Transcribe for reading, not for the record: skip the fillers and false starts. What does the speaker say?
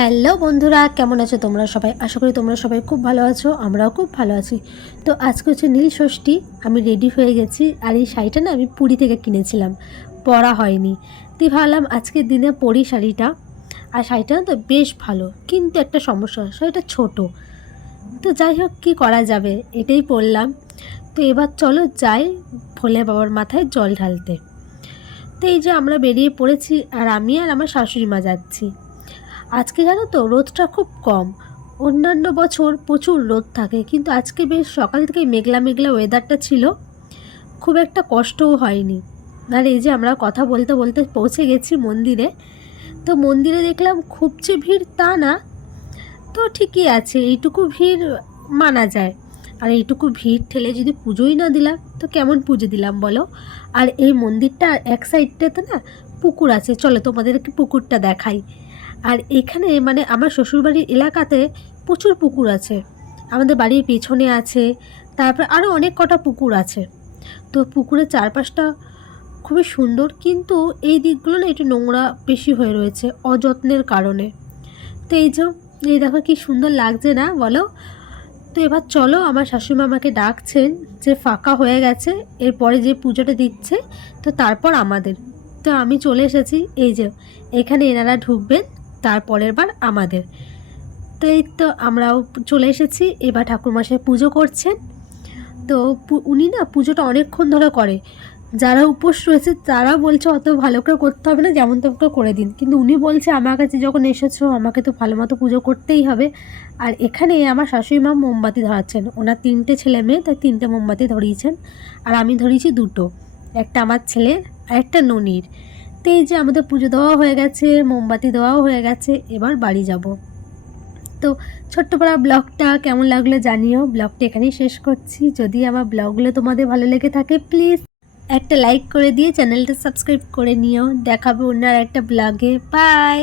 Hello বন্ধুরা, কেমন আছো তোমরা সবাই? আশা করি তোমরা সবাই খুব ভালো আছো, আমরাও খুব ভালো আছি। তো আজকে হচ্ছে নীল ষষ্ঠী, আমি রেডি হয়ে গেছি। আর এই শাড়িটা না আমি পুরী থেকে কিনেছিলাম, পরা হয়নি। তুই ভাবলাম আজকের দিনে পরি শাড়িটা। আর শাড়িটা না তো বেশ ভালো, কিন্তু একটা সমস্যা, শাড়িটা ছোট। তো যাই হোক, কী করা যাবে, এটাই পরলাম। তো এবার চলো যাই ভোলে বাবার মাথায় জল ঢালতে। তো এই যে আমরা বেরিয়ে পড়েছি, আর আমি আর আমার শাশুড়ি মা যাচ্ছি। আজকে জানো তো রোদটা খুব কম। অন্যান্য বছর প্রচুর রোদ থাকে, কিন্তু আজকে বেশ সকাল থেকে মেঘলা মেঘলা ওয়েদারটা ছিল, খুব একটা কষ্টও হয়নি। আর এই যে আমরা কথা বলতে বলতে পৌঁছে গেছি মন্দিরে। তো মন্দিরে দেখলাম খুব যে ভিড় তা না, তো ঠিকই আছে, এইটুকু ভিড় মানা যায়। আর এইটুকু ভিড় ঠেলে যদি পুজোই না দিলাম তো কেমন পুজো দিলাম বলো। আর এই মন্দিরটা এক সাইডটাতে না পুকুর আছে, চলো তোমাদেরকে পুকুরটা দেখাই। আর এখানে মানে আমার শ্বশুরবাড়ির এলাকাতে প্রচুর পুকুর আছে, আমাদের বাড়ির পেছনে আছে, তারপর আরও অনেক কটা পুকুর আছে। তো পুকুরের চারপাশটা খুবই সুন্দর, কিন্তু এই দিকগুলো না একটু নোংরা বেশি হয়ে রয়েছে অযত্নের কারণে। তো এই দেখো কি সুন্দর লাগছে না বলো। তো এবার চলো, আমার শাশুড়ি আমাকে ডাকছেন যে ফাঁকা হয়ে গেছে, এরপরে যে পুজোটা দিচ্ছে তো তারপর আমাদের। তো আমি চলে এসেছি, এই যে এখানে এনারা ঢুকবেন, তারপরের বার আমাদের। তো এই তো আমরাও চলে এসেছি, এবার ঠাকুরমশাই পুজো করছেন। তো উনি না পুজোটা অনেকক্ষণ ধরে করে। যারা উপোস রয়েছে তারা বলছে অত ভালো করে করতে হবে না, যেমন তেমন করে দিন, কিন্তু উনি বলছে আমার কাছে যখন এসেছো আমাকে তো ভালো মতো পুজো করতেই হবে। আর এখানে আমার শাশুড়ি মা মোমবাতি ধরাচ্ছেন, ওনার 3টে ছেলে মেয়ে, তাই 3টে মোমবাতি ধরিয়েছেন। আর আমি ধরিয়েছি 2টো, একটা আমার ছেলের আর একটা ননির। তো এই যে আমাদের পুজো দেওয়াও হয়ে গেছে, মোমবাতি দেওয়াও হয়ে গেছে, এবার বাড়ি যাব। তো ছোট্ট পাড়া ব্লগটা কেমন লাগলো জানিও। ব্লগটা এখানেই শেষ করছি। যদি আমার ব্লগগুলো তোমাদের ভালো লেগে থাকে প্লিজ একটা লাইক করে দিয়ে চ্যানেলটা সাবস্ক্রাইব করে নিও। দেখাবে অন্য আর একটা ব্লগে। বাই।